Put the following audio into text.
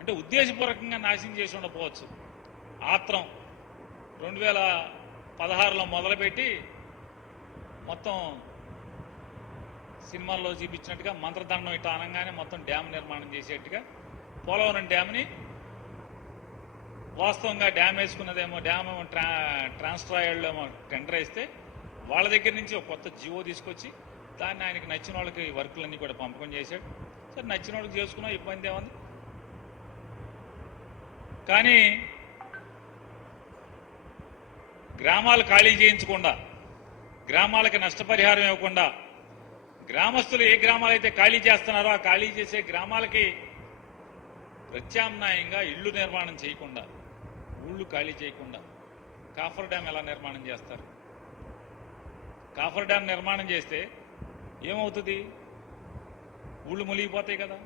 అంటే ఉద్దేశపూర్వకంగా నాశనం చేసి ఉండకపోవచ్చు. ఆత్రం 2016లో మొదలుపెట్టి మొత్తం సినిమాల్లో చూపించినట్టుగా మంత్రదండం ఇట్లా అనగానే మొత్తం డ్యామ్ నిర్మాణం చేసేట్టుగా పోలవరం డ్యామ్ని వాస్తవంగా డ్యామ్ వేసుకున్నదేమో డ్యామ్ ట్రాన్స్ట్రాయల్డ్ ఏమో టెండర్ వేస్తే వాళ్ళ దగ్గర నుంచి ఒక కొత్త జివో తీసుకొచ్చి దాన్ని ఆయనకి నచ్చిన వాళ్ళకి వర్కులన్నీ కూడా పంపకం చేశాడు. సరే నచ్చిన వాళ్ళకి చేసుకున్నా ఇబ్బంది ఏముంది. కానీ గ్రామాలు ఖాళీ చేయించకుండా, గ్రామాలకి నష్టపరిహారం ఇవ్వకుండా, గ్రామస్తులు ఏ గ్రామాలైతే ఖాళీ చేస్తున్నారో ఆ ఖాళీ చేసే గ్రామాలకి ప్రత్యామ్నాయంగా ఇళ్లు నిర్మాణం చేయకుండా, ఊళ్ళు ఖాళీ చేయకుండా కాఫర్ డ్యామ్ ఎలా నిర్మాణం చేస్తారు? కాఫర్ డ్యామ్ నిర్మాణం చేస్తే ఏమవుతుంది? ఊళ్ళు మునిగిపోతాయి కదా.